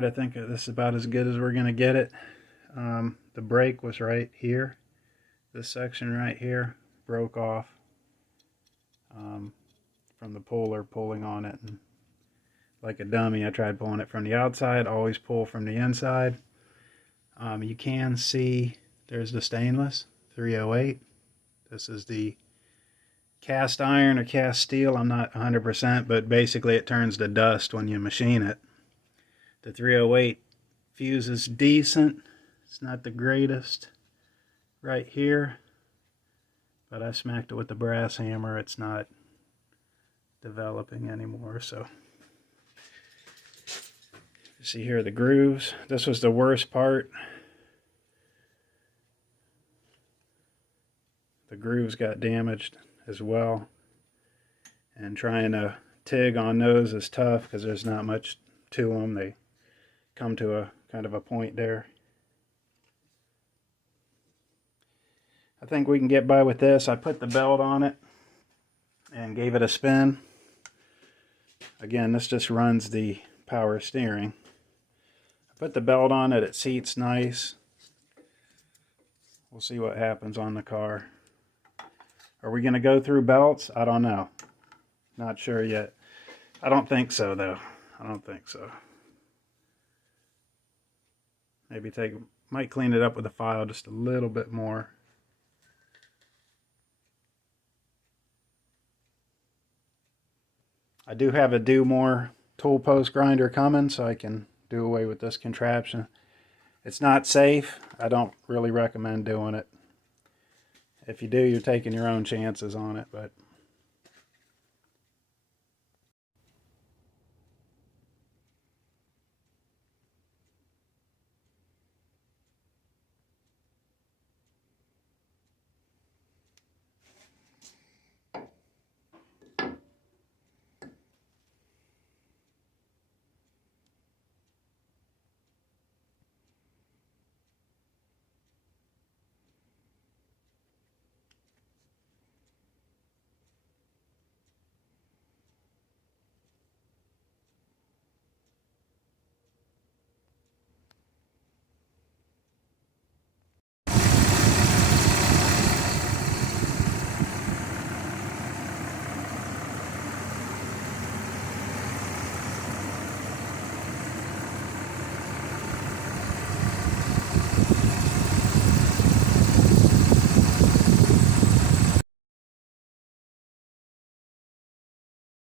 Alright, I think this is about as good as we're going to get it. The brake was right here. This section right here broke off from the puller pulling on it. And like a dummy, I tried pulling it from the outside, always pull from the inside. You can see there's the stainless 308. This is the cast iron or cast steel, I'm not 100%, but basically it turns to dust when you machine it. The 308 fuse is decent. It's not the greatest right here, but I smacked it with the brass hammer. It's not developing anymore. So you see here the grooves. This was the worst part. The grooves got damaged as well, and trying to TIG on those is tough because there's not much to them. They come to a kind of a point there. I think we can get by with this. I put the belt on it and gave it a spin. Again, this just runs the power steering. I put the belt on it, it seats nice. We'll see what happens on the car. Are we going to go through belts? I don't know. Not sure yet. I don't think so, though. I don't think so. Maybe might clean it up with a file just a little bit more. I do have a do more tool post grinder coming, so I can do away with this contraption. It's not safe. I don't really recommend doing it. If you do, you're taking your own chances on it, but